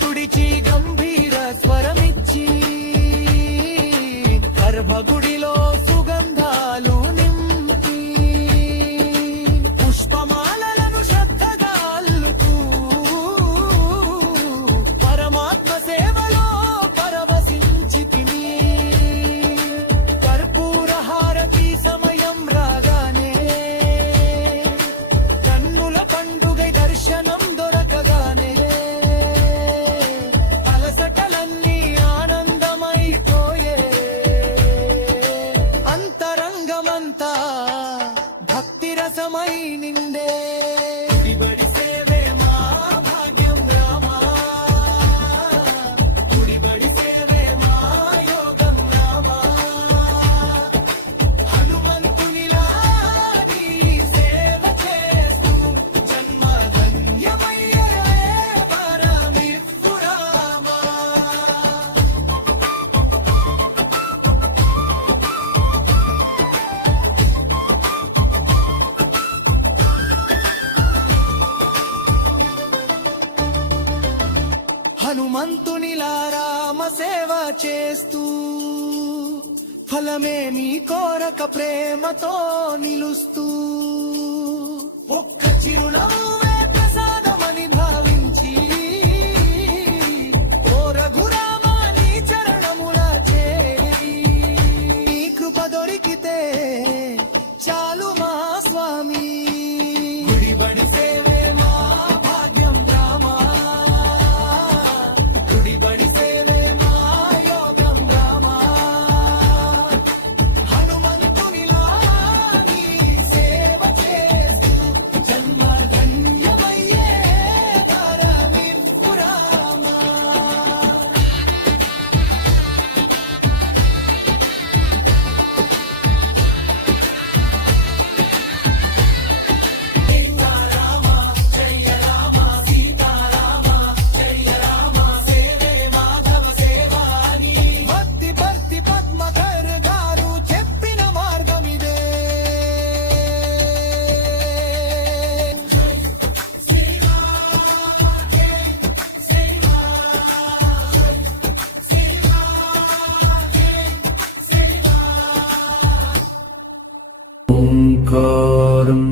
తుడిచి గంభీర స్వరమిచ్చి గర్భగుడిలో సుగంధాలు నింపి పుష్పమాలలను శ్రద్ధగా అల్లుతూ పరమాత్మ సేవలో పరవశించితిమి. కర్పూర హారతి సమయం రాగానే కన్నుల పండుగై దర్శనం దొరకగానే అలసటలన్నీ ఆనందమైపోయే. అంతరంగమంతా భక్తి రసమై నిండే. గుడిబడి సేవే మా భాగ్యం రామా, గుడిబడి సేవే మా యోగం రామా. హనుమంతునిలా నీ సేవ చేస్తూ జన్మ ధన్యమయ్యే పరమిత్తు రామా. హనుమంతునిలా రామ సేవ చేస్తూ ఫలమేమీ కోరక ప్రేమతో నిలుస్తూ ఒక్క చిరునవ్వే ప్రసాదమని భావించి ఓ రఘురామా నీ చరణముల చేరి నీ కృప దొరికితే చాలు మా స్వామి. గుడిబడి సేవే మా భాగ్యం రామా, గుడిబడి సేవే మా యోగం రామా. హనుమంతునిలా నీ సేవ చేస్తూ జన్మ ధన్యమయ్యే పరమిత్తు రామా. భక్తి భక్తి పద్మకర్ గారు చెప్పిన మార్గమిదే. ఓంకారం